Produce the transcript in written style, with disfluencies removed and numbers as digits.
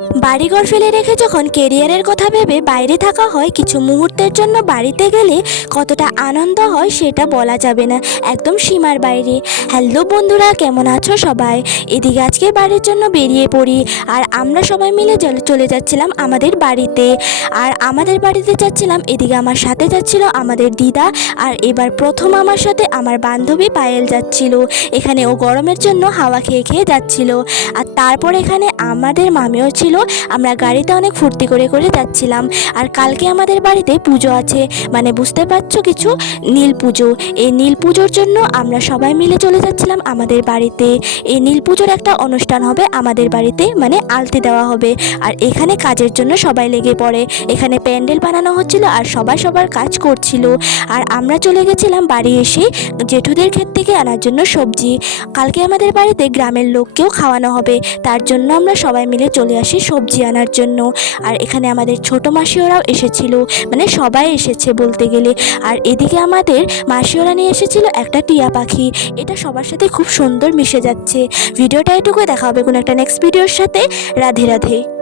বাড়িঘর ফেলে রেখে যখন কেরিয়ারের কথা ভেবে বাইরে থাকা হয়, কিছু মুহূর্তের জন্য বাড়িতে গেলে কতটা আনন্দ হয় সেটা বলা যাবে না, একদম সীমার বাইরে। হ্যালো বন্ধুরা, কেমন আছো সবাই? এদিকে আজকে বাড়ির জন্য বেরিয়ে পড়ি, আর আমরা সবাই মিলে চলে যাচ্ছিলাম আমাদের বাড়িতে। আর আমাদের বাড়িতে যাচ্ছিলাম, এদিকে আমার সাথে যাচ্ছিল আমাদের দিদা, আর এবার প্রথম আমার সাথে আমার বান্ধবী পায়েল যাচ্ছিল। এখানে ও গরমের জন্য হাওয়া খেয়ে খেয়ে যাচ্ছিল। আর তারপর এখানে আমাদের মামিও ছিল। আমরা গাড়িতে অনেক ফুর্তি করে করে যাচ্ছিলাম। আর কালকে আমাদের বাড়িতে পুজো আছে, মানে বুঝতে পারছো কিছু, নীল পুজো। এই নীল পুজোর জন্য আমরা সবাই মিলে চলে যাচ্ছিলাম আমাদের বাড়িতে। এই নীল পুজোর একটা অনুষ্ঠান হবে আমাদের বাড়িতে, মানে আলতি দেওয়া হবে। আর এখানে কাজের জন্য সবাই লেগে পড়ে। এখানে প্যান্ডেল বানানো হচ্ছিল আর সবাই সবার কাজ করছিল। আর আমরা চলে গেছিলাম বাড়ি এসে জেঠুদের ক্ষেত থেকে আনার জন্য সবজি। কালকে আমাদের বাড়িতে গ্রামের লোককেও খাওয়ানো হবে, তার জন্য আমরা সবাই মিলে চলে আসি সবজি আনার জন্য। আর এখানে আমাদের ছোট মাসিওরাও এসেছিল, মানে সবাই এসেছে বলতে গেলে। আর এদিকে আমাদের মাসিওরা নিয়ে এসেছিল একটা টিয়া পাখি। এটা সবার সাথে খুব সুন্দর মিশে যাচ্ছে। ভিডিওটা এটুকুই, দেখা হবে কোনো একটা নেক্সট ভিডিওর সাথে। রাধে রাধে।